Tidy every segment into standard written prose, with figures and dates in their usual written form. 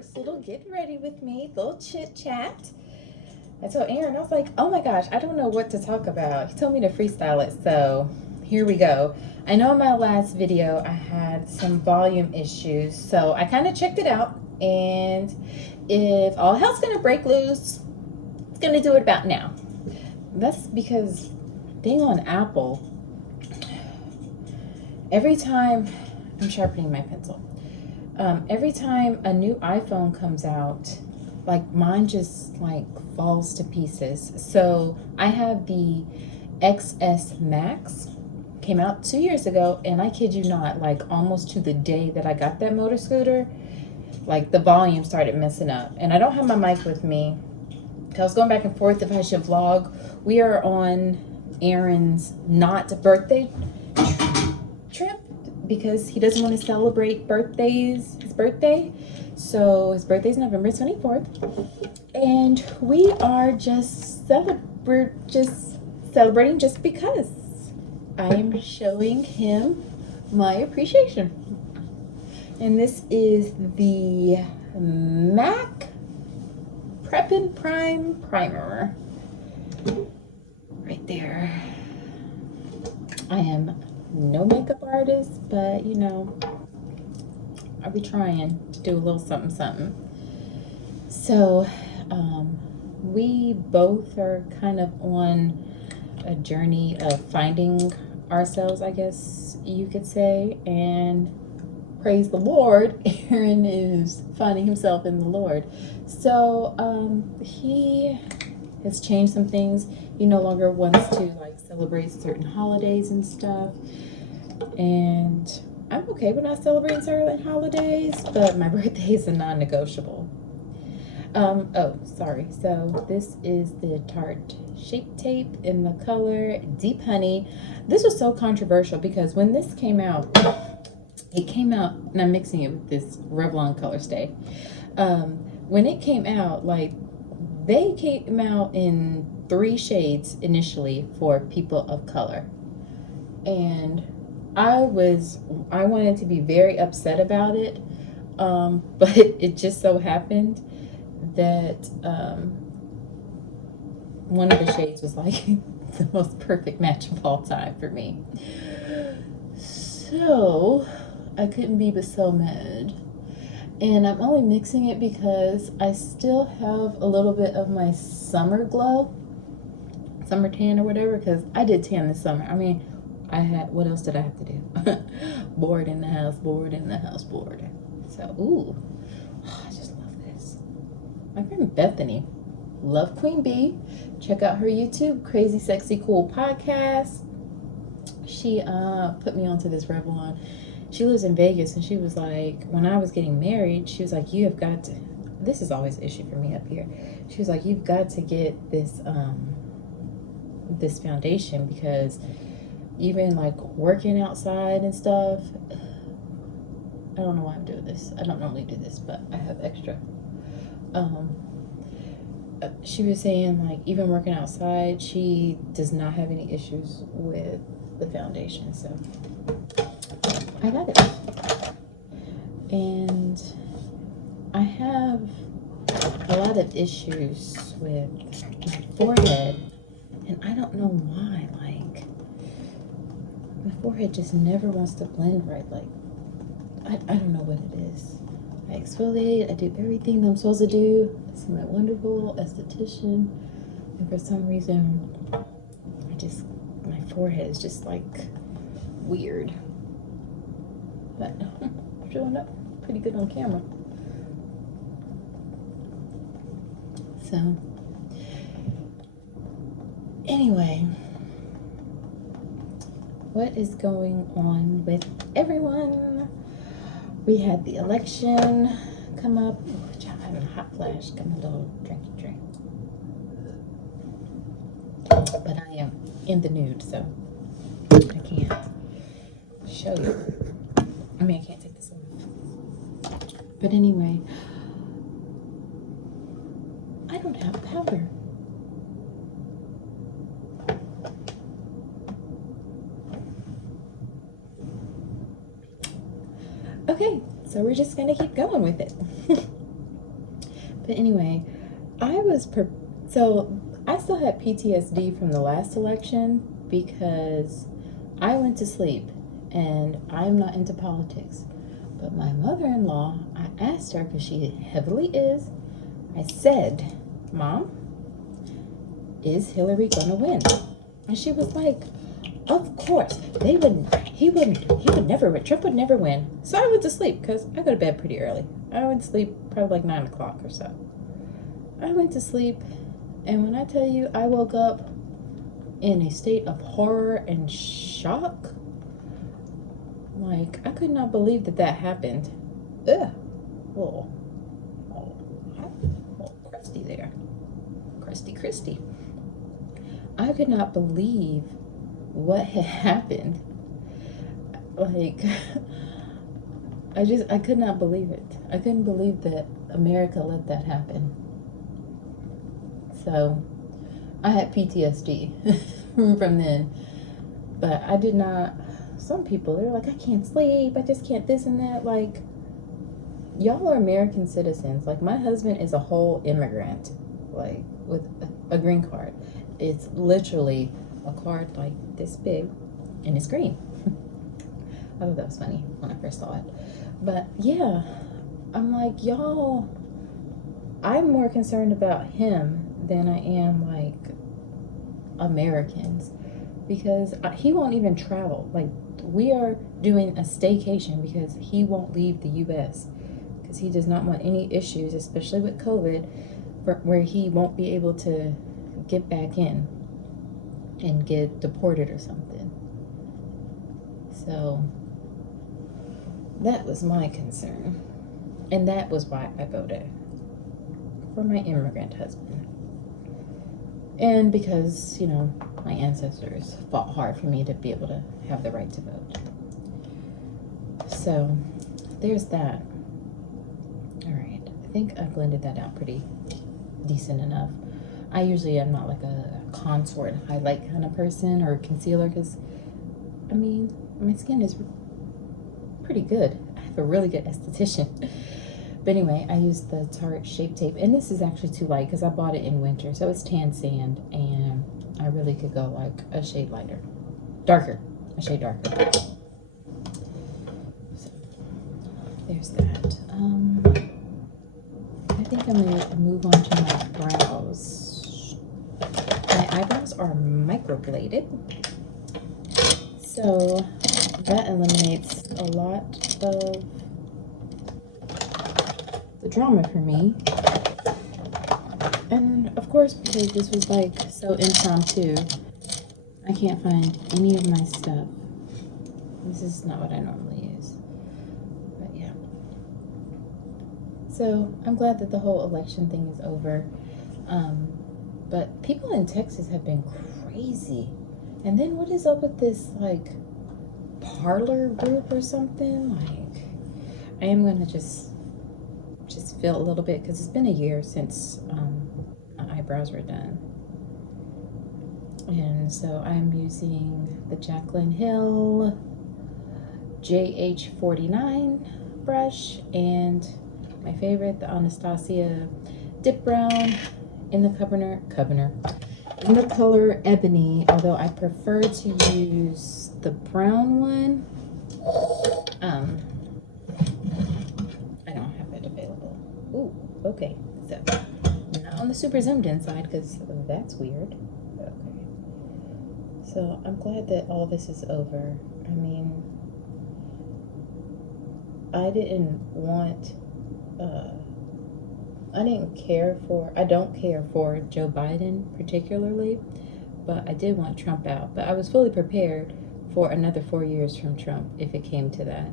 first little get ready with me, little chit chat. I told Aaron, I was like, oh my gosh, I don't know what to talk about. He told me to freestyle it, so here we go. I know in my last video I had some volume issues, so I kind of checked it out, and if all hell's gonna break loose, it's gonna do it about now. That's because dang on Apple, every time, I'm sharpening my pencil, every time a new iPhone comes out, like mine just like falls to pieces. So I have the XS Max, came out 2 years ago, and I kid you not, like almost to the day that I got that motor scooter, like the volume started messing up. And I don't have my mic with me. I was going back and forth if I should vlog. We are on Aaron's not birthday trip because he doesn't want to celebrate his birthday. So his birthday's November 24th. And we are just celebrating just because I am showing him my appreciation. And this is the MAC Preppin' Prime Primer. Right there. I am no makeup artist, but you know, I'll be trying to do a little something something. So we both are kind of on a journey of finding ourselves, I guess you could say, and praise the Lord, Aaron is finding himself in the Lord. So he has changed some things. He no longer wants to like celebrate certain holidays and stuff, and I'm okay with not celebrating certain holidays, but my birthday is a non-negotiable. Oh, sorry. So this is the Tarte Shape Tape in the color Deep Honey. This was so controversial because when this came out, it came out, and I'm mixing it with this Revlon Color Stay. When it came out, like, they came out in 3 shades initially for people of color. And I wanted to be very upset about it, but it just so happened that one of the shades was like the most perfect match of all time for me. So I couldn't be but so mad. And I'm only mixing it because I still have a little bit of my summer glow, summer tan or whatever, because I did tan this summer. I mean, what else did I have to do? Bored in the house, bored in the house, bored. So, ooh, I just love this. My friend Bethany, love Queen Bee. Check out her YouTube, Crazy Sexy Cool Podcast. She put me onto this Revlon. She lives in Vegas, and she was like, when I was getting married, she was like, you have got to, this is always an issue for me up here. She was like, you've got to get this this foundation, because even like working outside and stuff, I don't know why I'm doing this. I don't normally do this, but I have extra. She was saying, like, even working outside, she does not have any issues with the foundation. So I got it. And I have a lot of issues with my forehead, and I don't know why. Like, my forehead just never wants to blend right. Like, I don't know what it is. I exfoliate, I do everything that I'm supposed to do. I see my wonderful esthetician, and for some reason, my forehead is just like weird. But I'm showing up pretty good on camera. So, anyway, what is going on with everyone? We had the election come up. Oh, child, I'm having a hot flash. Got my little drinky drink. But I am in the nude, so I can't show you. I mean, I can't take this off. But anyway, I don't have powder. Okay, so we're just gonna keep going with it. But anyway, so I still had PTSD from the last election because I went to sleep, and I'm not into politics. But my mother-in-law, I asked her, because she heavily is, I said, Mom, is Hillary gonna win? And she was like, of course, he would never win. Trump would never win. So I went to sleep, because I go to bed pretty early. I went to sleep probably like 9 o'clock or so. I went to sleep, and when I tell you I woke up in a state of horror and shock, like, I could not believe that happened. Ugh. Oh, crusty there. Crusty. I could not believe what had happened. Like, I could not believe it. I couldn't believe that America let that happen. So, I had PTSD from then. But I did not, some people, they're like, I can't sleep, I just can't this and that. Like, y'all are American citizens. Like, my husband is a whole immigrant, like, with a green card. It's literally a card like this big, and it's green. I thought that was funny when I first saw it. But yeah, I'm like, y'all, I'm more concerned about him than I am like Americans, because he won't even travel. Like, we are doing a staycation because he won't leave the U.S. because he does not want any issues, especially with COVID, where he won't be able to get back in and get deported or something. So that was my concern, and that was why I voted for my immigrant husband. And because, you know, my ancestors fought hard for me to be able to have the right to vote. So there's that. All right, I think I blended that out pretty decent enough. I usually am not like a contour and highlight kind of person, or concealer, because, I mean, my skin is pretty good. I have a really good esthetician. But anyway, I used the Tarte Shape Tape, and this is actually too light because I bought it in winter, so it's tan sand, and I really could go like a shade lighter, a shade darker. So there's that. I think I'm gonna move on to my brows. My eyebrows are microbladed, so that eliminates a lot of the drama for me. And of course, because this was like so impromptu, I can't find any of my stuff. This is not what I normally use. But yeah. So I'm glad that the whole election thing is over. But people in Texas have been crazy. And then what is up with this like parlor group or something? Like, I am gonna just feel a little bit, because it's been a year since my eyebrows were done. And so I'm using the Jaclyn Hill JH49 brush, and my favorite, the Anastasia Dip Brown in the in the color Ebony, although I prefer to use the brown one. I don't have it available. Ooh, okay, so not on the super zoomed in side, because that's weird. Okay, so I'm glad that all this is over. I mean, I don't care for Joe Biden particularly, but I did want Trump out. But I was fully prepared for another 4 years from Trump if it came to that.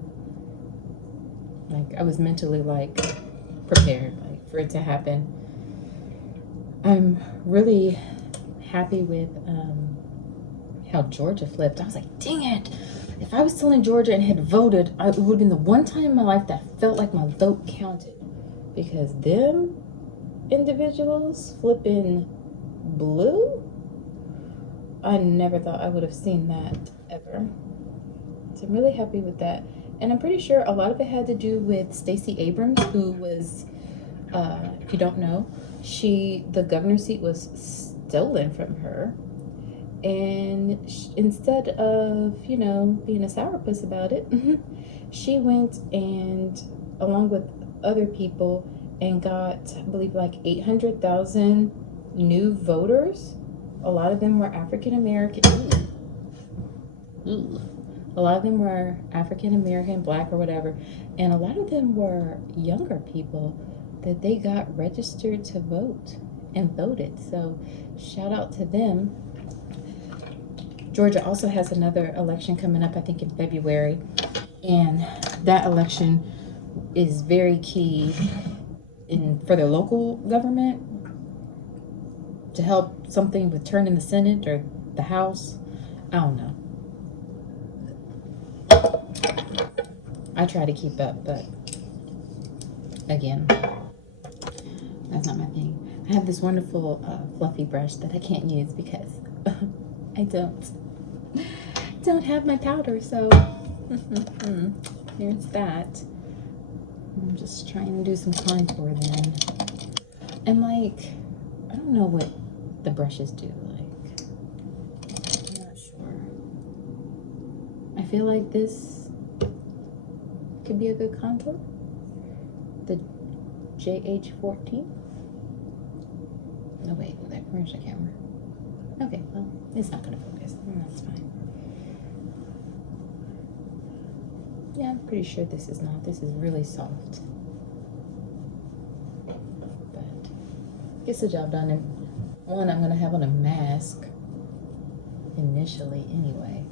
Like, I was mentally like prepared like for it to happen. I'm really happy with how Georgia flipped. I was like, dang it, if I was still in Georgia and had voted, it would have been the one time in my life that felt like my vote counted, because them individuals flipping blue, I never thought I would have seen that ever. So I'm really happy with that. And I'm pretty sure a lot of it had to do with Stacey Abrams, who was If you don't know, the governor's seat was stolen from her. And instead of, being a sourpuss about it, she went and, along with other people, and got, I believe, like 800,000 new voters. A lot of them were African American. A lot of them were African American, black, or whatever. And a lot of them were younger people that they got registered to vote and voted. So shout out to them. Georgia also has another election coming up, I think in February. And that election is very key for the local government to help something with turning the Senate or the House. I don't know. I try to keep up, but again, that's not my thing. I have this wonderful fluffy brush that I can't use because I don't have my powder, so there's that. I'm just trying to do some contour then. And like, I don't know what the brushes do, like, I'm not sure. I feel like this could be a good contour. The JH14. No, wait, where's the camera? Okay, well, it's not gonna focus, that's fine. Yeah, I'm pretty sure this is really soft. But gets the job done. And one, I'm gonna have on a mask initially anyway.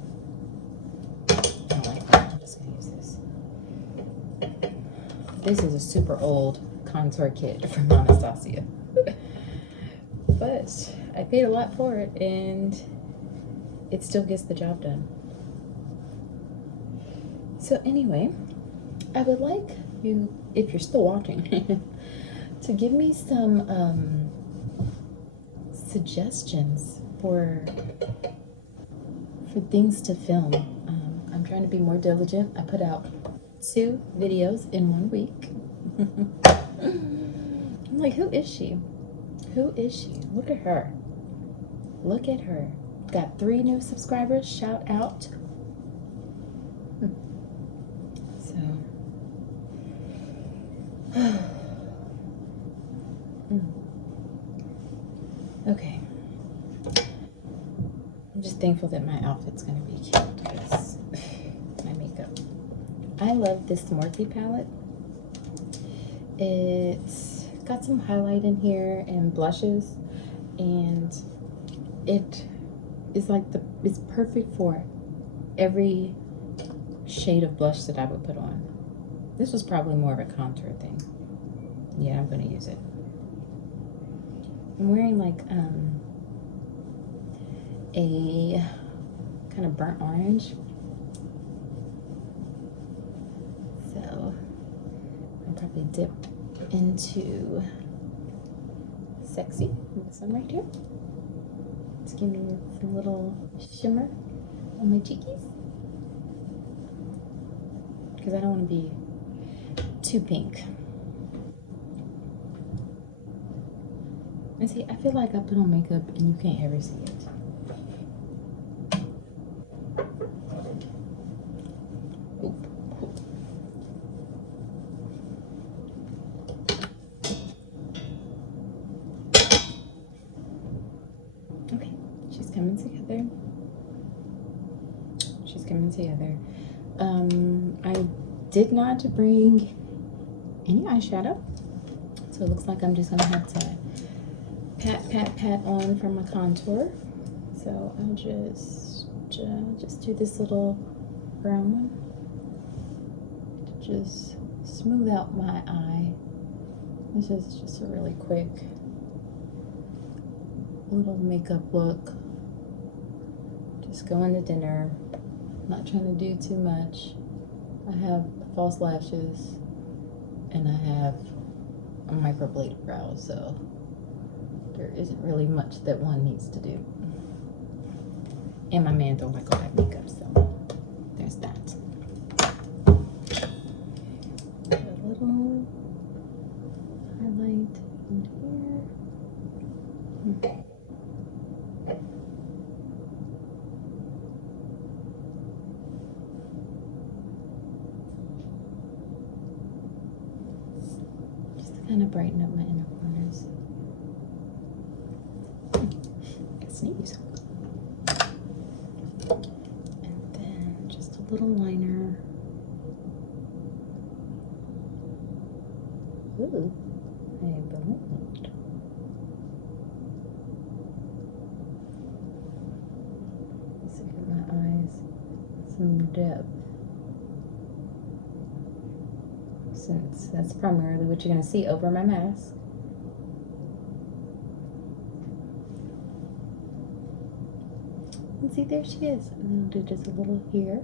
I don't like that. I'm just gonna use this. This is a super old contour kit from Anastasia. But I paid a lot for it and it still gets the job done. So anyway, I would like you, if you're still watching, to give me some suggestions for things to film. I'm trying to be more diligent. I put out 2 videos in 1 week. I'm like, who is she? Who is she? Look at her. Look at her. Got 3 new subscribers. Shout out. Okay. I'm just thankful that my outfit's gonna be cute because my makeup. I love this Morphe palette. It's got some highlight in here and blushes, and it is like it's perfect for every shade of blush that I would put on. This was probably more of a contour thing. Yeah, I'm gonna use it. I'm wearing like a kind of burnt orange. So I'll probably dip into Sexy with some right here. Just give me some little shimmer on my cheekies. Because I don't want to be too pink. And see, I feel like I put on makeup and you can't ever see it. Oop. Okay, she's coming together. She's coming together. I did not bring any eyeshadow, so it looks like I'm just gonna have to pat on for my contour. So I'll just do this little brown one to just smooth out my eye. This is just a really quick little makeup look. Just going to dinner, not trying to do too much. I have false lashes and I have a microbladed brow, so there isn't really much that one needs to do. And my man don't like all that makeup, so there's that. A little highlight to brighten up my inner corners. I sneeze. And then just a little liner. Ooh, I ballooned. Let's give my eyes some depth. Since that's primarily what you're going to see over my mask. And see, there she is. And then I'll do just a little here.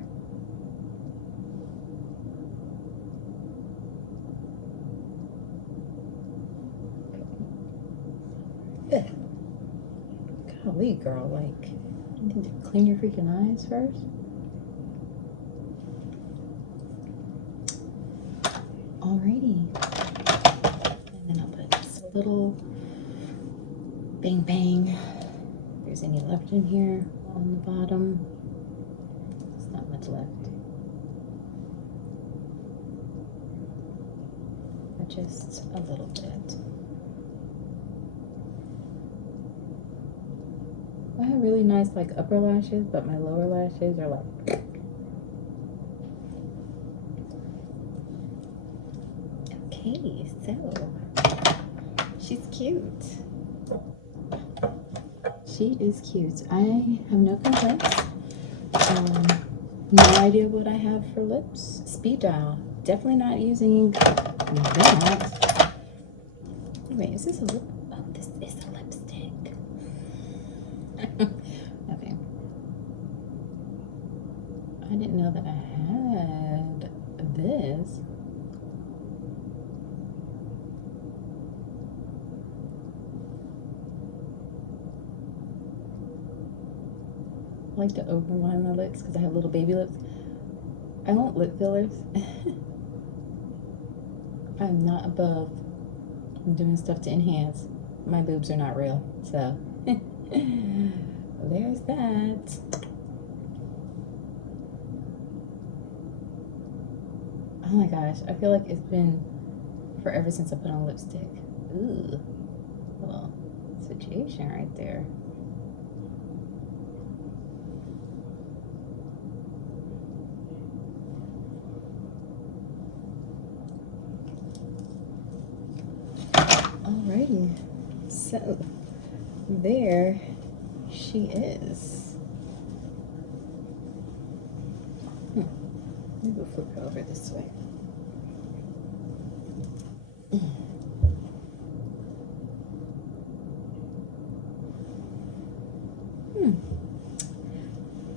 Okay. Golly, girl, like, you need to clean your freaking eyes first. Alrighty. And then I'll put just a little bang bang. If there's any left in here on the bottom. There's not much left. But just a little bit. I have really nice like upper lashes, but my lower lashes are like okay, so she's cute. She is cute. I have no complaints. No idea what I have for lips. Speed dial. Definitely not using that. Wait, is this a lip? Oh, this is a lipstick. Okay. I didn't know that I had this. I like to overline my lips because I have little baby lips. I want lip fillers. I'm not above doing stuff to enhance. My boobs are not real, so there's that. Oh my gosh, I feel like it's been forever since I put on lipstick. Ooh, well, situation right there. Alrighty, so there she is. Maybe we'll flip her over this way.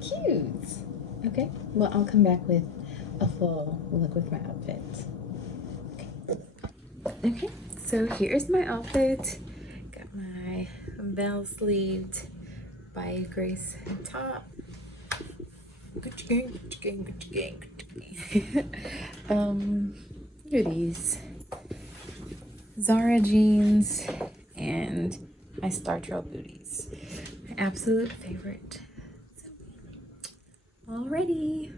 Cute. Okay, well, I'll come back with a full look with my outfit. Okay, so here's my outfit. Got my bell-sleeved by Grace top. Gucci gang, Gucci gang, Gucci gang, Gucci gang. What are these? Zara jeans and my Star Trail booties. My absolute favorite. Alrighty.